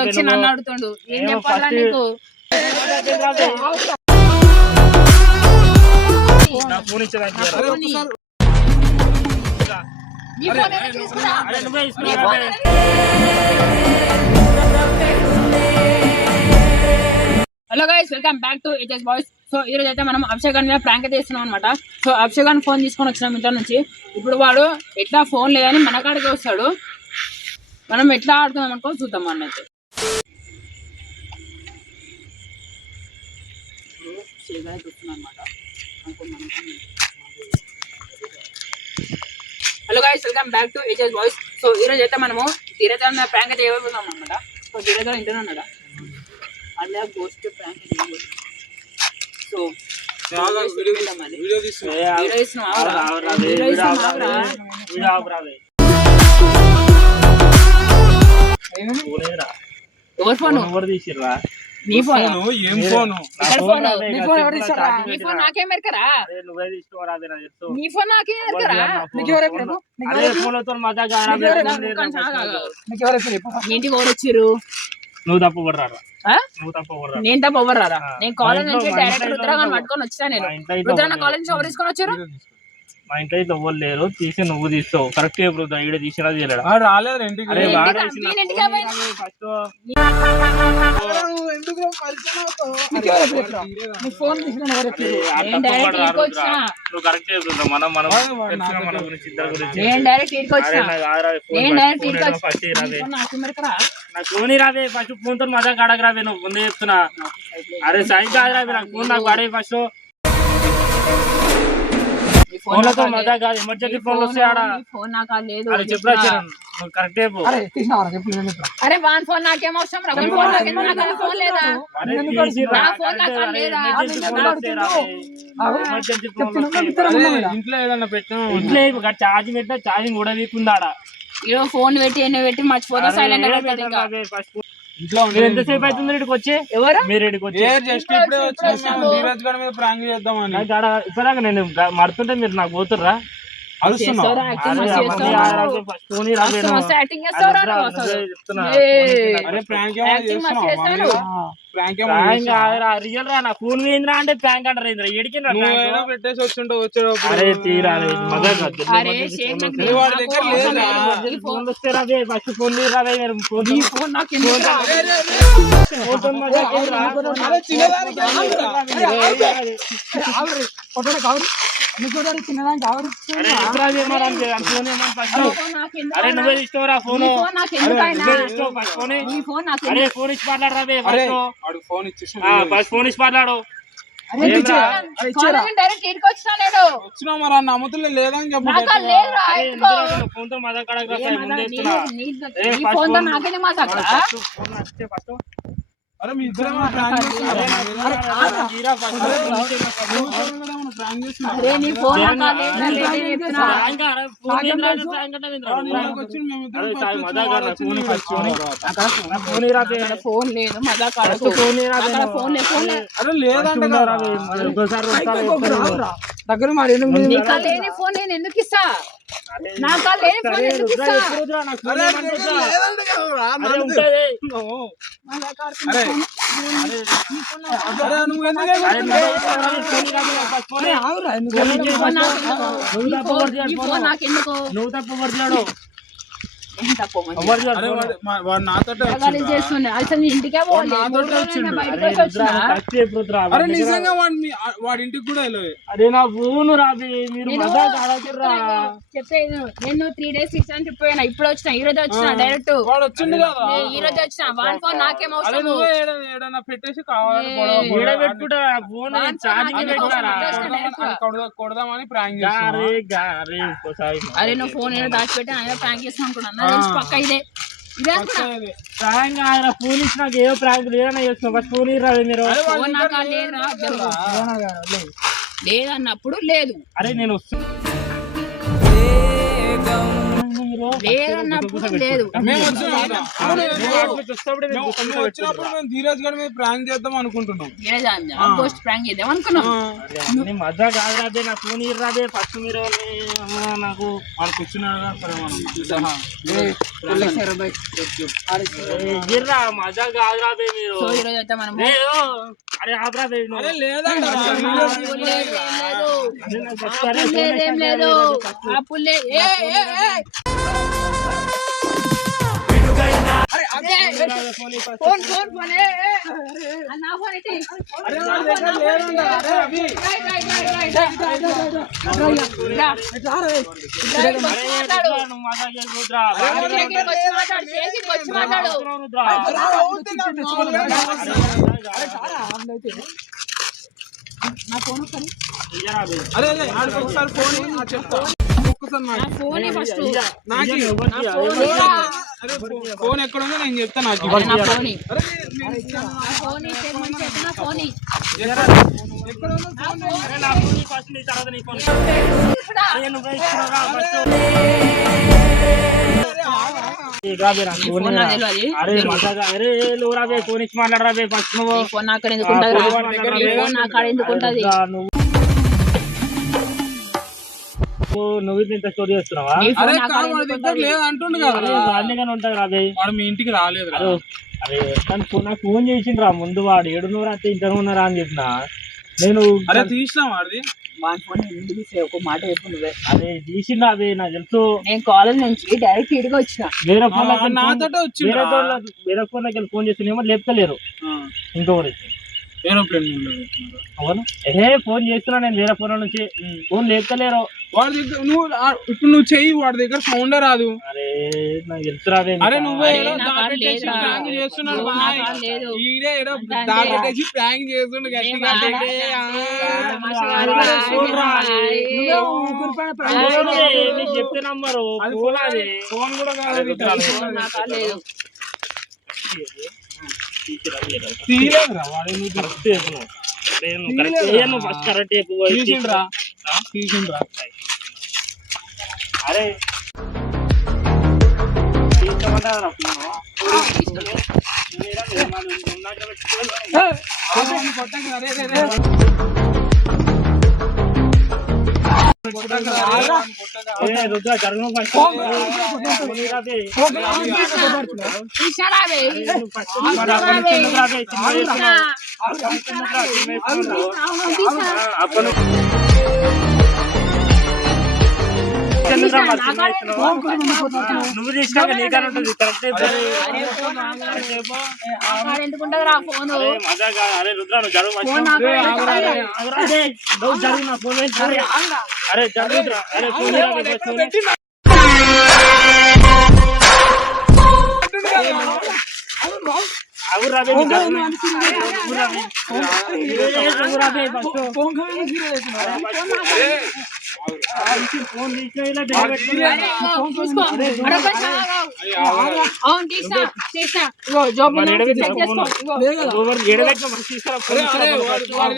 వచ్చి నన్ను అడుగుతుండు ఏం చెప్పాలా నీకు hello guys welcome back to HS boys. So ఈ రోజు అయితే మనం అభిషేక్ మీద ప్రాంక్ అయితే చేస్తున్నాం అనమాట. సో అభిషేక్ ఫోన్ తీసుకొని వచ్చినాం ఇంట్లో నుంచి. ఇప్పుడు వాడు ఎట్లా ఫోన్ లేదని మన కాడికి వస్తాడు, మనం ఎట్లా ఆడుతున్నాం అనుకో చూద్దాం అన్నైతే. Hello guys welcome back to HS boys. So ఈ రోజు అయితే మనము ధీరజ్ ప్రాంక్ అయితే చేయబోతున్నాం అనమాట. సో ధీరజ్ ఇంటనే ఉన్నాడా అలా గోస్ట్ ప్రాంక్ అయితే. సో ఎవరి ఫోన్ ఎవరు తీసిర్రా? నీ ఫోన్ ఏం ఫోన్? నీ ఫోన్ ఎవరు తీసారా? నీ ఫోన్ నాకేం ఎరకరా? నువ్వే తీసుకోరా, నీ ఫోన్ నాకేం ఎరకరా? ఏంటి ఎవరు వచ్చిర్రు? నువ్వు తప్పు పడరా? నేను తప్పు పడరా? నేను కాలేజ్ నుంచి డైరెక్ట్ రుద్రాన్ని పట్టుకొని వచ్చా. నేను రుద్రాన్న కాలేజ్ నుంచి ఎవరు తీసుకొని వచ్చారు? మా ఇంట్లో అయితే ఎవ్వరు లేరు, తీసి నువ్వు తీస్తావు. కరెక్ట్ రుద్ర ఈడ తీసినా తీయలేడు. రాలేదు ఇంటికి. ఫోన్ రావే ఫస్ట్, ఫోన్ తో మజా కాడకు రావే. నువ్వు ముందే చెప్తున్నా. అరే సైజ్ కాదు రావే, నాకు ఫోన్ నాకు వాడే ఫస్ట్. ఫోన్లతో మజా కాదు, ఎమర్జెన్సీ ఫోన్ వస్తే ఆడ చెప్పు. కరెక్ట్ అరే వాన్ ఫోన్ నాకేం అవసరం? ఇంట్లో ఏదన్నా పెట్టాం, ఇంట్లో ఛార్జింగ్ పెట్టినా ఛార్జింగ్ కూడా వీకుందాడ. ఫోన్ పెట్టి ఎన్ని పెట్టి మర్చిపోతా. సైలెంట్ ఎంతసేపు అవుతుంది ఇక్కడికి వచ్చి? ఎవరు మీరు ఇక్కడికి వచ్చి? ప్రాంక్ చేద్దామని ఇప్పటిదాకా నేను మడుతుంటే మీరు నాకు పోతుర్రా? రియల్ రా, నా ఫోన్ ఏంద్రా అంటే ప్రాంక్ అంటారు. ఎడికి పెట్టేసి వచ్చుంటా వచ్చేటప్పుడు. అరే తీరా ఫోన్ వస్తే రావే ఫస్ట్, ఫోన్ రావే. ఫోన్ అరే నువ్వే ఇష్టరా ఫోన్? అరే ఫోన్ ఇచ్చి మాట్లాడరావే ఫోన్ ఇచ్చి మాట్లాడు. నమ్మతులే లేదని చెప్పి ఫోన్ తో మజా కడగ. అరే మీ ఇద్దరు ఫోన్ లేదు మజా కాదు. దగ్గర మరి లేని ఫోన్ నేను ఎందుకు ఇస్తా? నాకు లేని ఫోన్ ఎందుకు ఇస్తా? నువ్వు తప్పు పడుతున్నాడు. ఇంటికే నిజంగా వాడి ఇంటికి కూడా అరే నా ఫోన్ రాబి. మీరు చెప్తే నేను 3 days 6 అని చెప్పిపోయినా. ఇప్పుడు వచ్చిన ఈ రోజు వచ్చిన డైరెక్ట్ వాడు వచ్చింది కదా. ఈ రోజు వచ్చిన వాడి ఫోన్ నాకేం అవసరం? ఏడన్నా పెట్టేసి పెట్టుకుంటా ఫోన్ కొడదామని ప్రాంక్ చేస్తా. అరే నువ్వు ఫోన్ ఏదో దాచిపెట్టి ఆయన ప్రాంక్ చేస్తా అనుకున్నా. పక్క ఇదే ఫోన్ ఇచ్చి నాకు ఏదో ప్రాంక్ లేదన్నా చేస్తున్నా. ఫోన్ రాదు మీరు లేదన్నప్పుడు లేదు. అరే నేను వచ్చినప్పుడు మేము ధీరజ్ గారి మీద ప్రాంక్ చేద్దాం అనుకుంటున్నాం. మజా కాదు రాదే, నా ఫోన్ రాదే ఫస్ట్ మీరు నాకు వాళ్ళు కూర్చున్నాడు మజా కాదు రాదే మీరు. అరే ఆపరాదే లేదండి ఒకసారి ఫోన్ చెప్తా. ఫోన్ ఎక్కడ ఉందో నేను చెప్తా. నాకు అరే అరే రాబే ఫోన్ ఇచ్చి మాట్లాడరాబే ఫస్ట్ నువ్వు ఇంత స్టోరీ చేస్తున్నావా? లేదంటుండు కదా ఉంటది రాబే. వాడు మీ ఇంటికి రాలేదు. అరే నాకు ఫోన్ చేసిండ్రా ముందు, వాడు 7 అయితే ఇంటర్ ఉన్నారా అని చెప్పిన నేను. అరే తీసినా వాడిది ఒక మాట చెప్పు నువ్వే. అదే తీసిండ్రా అదే నాకు తెలుసు. నేను కాలేజ్ నుంచి డైరెక్ట్ ఇడిగా వచ్చిన. వేరే ఫోన్ వేరే ఫోన్ దగ్గర ఫోన్ చేస్తున్నామో లేపుతలేరు. ఇంకొకటి అవును ఫోన్ చేస్తున్నా నేను వేరే ఫోన్ నుంచి, ఫోన్ లేపుతలేరు. వాడి దగ్గర ఇప్పుడు నువ్వు చెయ్యి, వాడి దగ్గర సౌండే రాదు. అరే నాకు తెలుసురాదే. అరే నువ్వే ప్రాంక్ చేస్తున్నాడు, ప్రాంక్ చేస్తుండు గట్టిగా. చెప్తే నమ్మరు. ఫోన్ కూడా తీసిండ్రా. అరే తీసుకోమంటారా రుద్ర జరగను ఫస్ట్ నువ్వు చేసినాక నీకని ఉంటుంది కరెక్ట్. మజా కాదు. అరే రుద్ర నువ్వు జరుగు జరుగు నా ఫోన్. అరే జరుగుతురా. అరే ఫోన్ అవును రాబే ఫోన్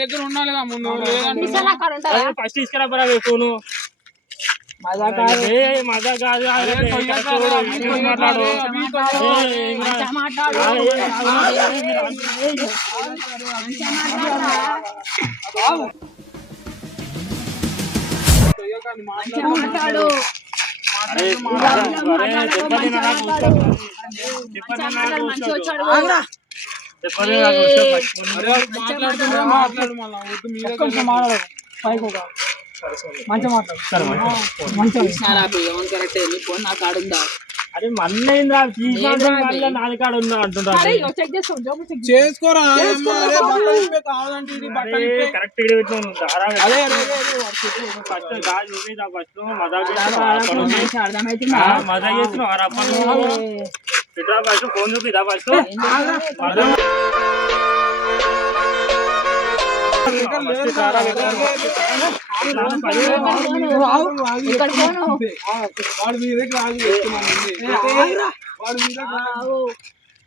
దగ్గర ఉండాలి ఫస్ట్ తీసుకురా ఫోను. మజా కాదు మాట్లాడు. అరే మన్నైందా నాది కాడ ఉందా అంటుంటా. చేసుకోరా కరెక్ట్ మజా చేస్తున్నావు. ఫస్ట్ ఫోన్ చూపిదా ఫస్ట్. వాడి మీద రాజు వాడి మీద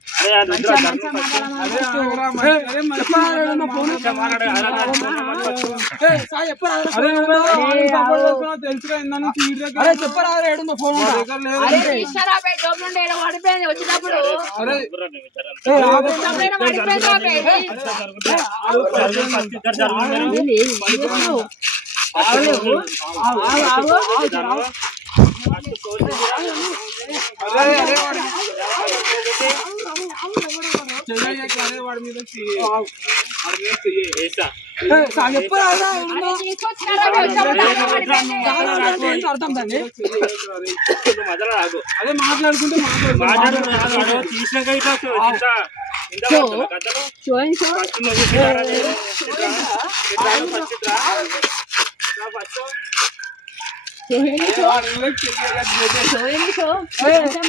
అరే అది వద్దురా, ధర్మం ఫస్ట్. అరే ఆగరా, అరే మరి మంచిగా మాట్లాడు, అరే తెలుసుగా ఇందా నుంచి ఈ దగ్గర అరే చెప్పరా ఏడుందో ఫోన్ మా దగ్గర లేదు. అరే తీస్తారా బే జోబ్ నుండి ఏడ పడిపోయింది వచ్చినప్పుడు అరే ఎప్పుడైనా పడిపోయిందా బే ఫస్ట్ ఇద్దరు జరుగుతున్నారు. అరే అరే చెయ్యకి, అరే వాడి మీద చెయ్యి. వాడి మీద చెయ్యి. వేసా. తీసుకొచ్చినారా బే వచ్చినప్పుడు పడిపోయింది అర్థం దాన్ని నువ్వు మొదలు ఆగు. అదే మాట్లాడుకుంటే మాట్లాడు, తీసినాక ఇట్లా ఇంత పడుతున్నా కథలు. చూడండి ఫస్ట్ నువ్వు ఇట్లా రా, ఇట్లా రా, ఫస్ట్ ఇట్లా రా. రా ఫస్ట్.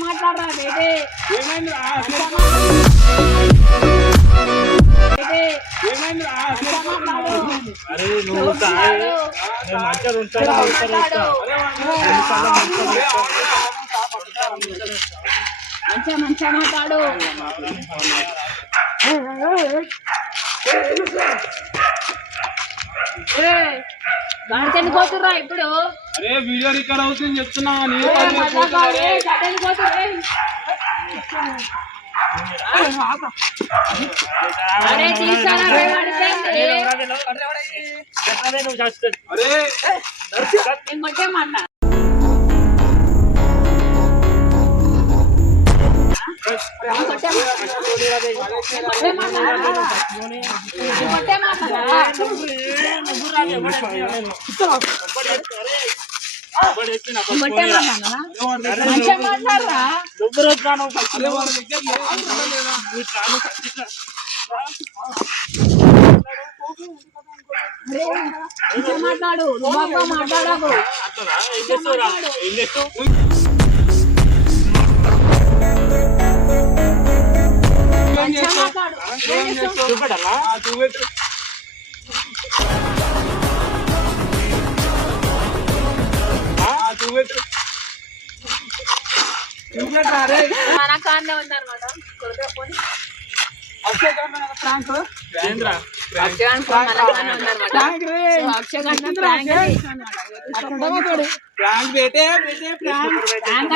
మాట్లాడరా బేటే ఏమైంది అరే నువ్వు సాయి, నేను మంచిగా ఉంటాను, మంచిగా మాట్లాడు దానికి ఎందుకు పోతుర్రా ఇప్పుడు అరే వీడియో రికార్డ్ అవుతుంది చెప్తున్నా నీ అరే తీసారా నువ్వు చేస్తుంది. అరే ఇంకొంటే మాట్లాడు మాట్లాడరా అరే వాళ్ళ దగ్గర లేదు. మాట్లాడు నువ్వు మాట్లాడకు ఏం చేస్తావురా? ఏం చేస్తావు? చూపెట్టాలా? చూపెట్టు. చూపెట్టు. చూపెట్టు అరే. మన కాన్నే ఉందన్నమాట ఏంద్రా? ప్రాంక్ బేటే బేటే ప్రాంక్. ప్రాంక్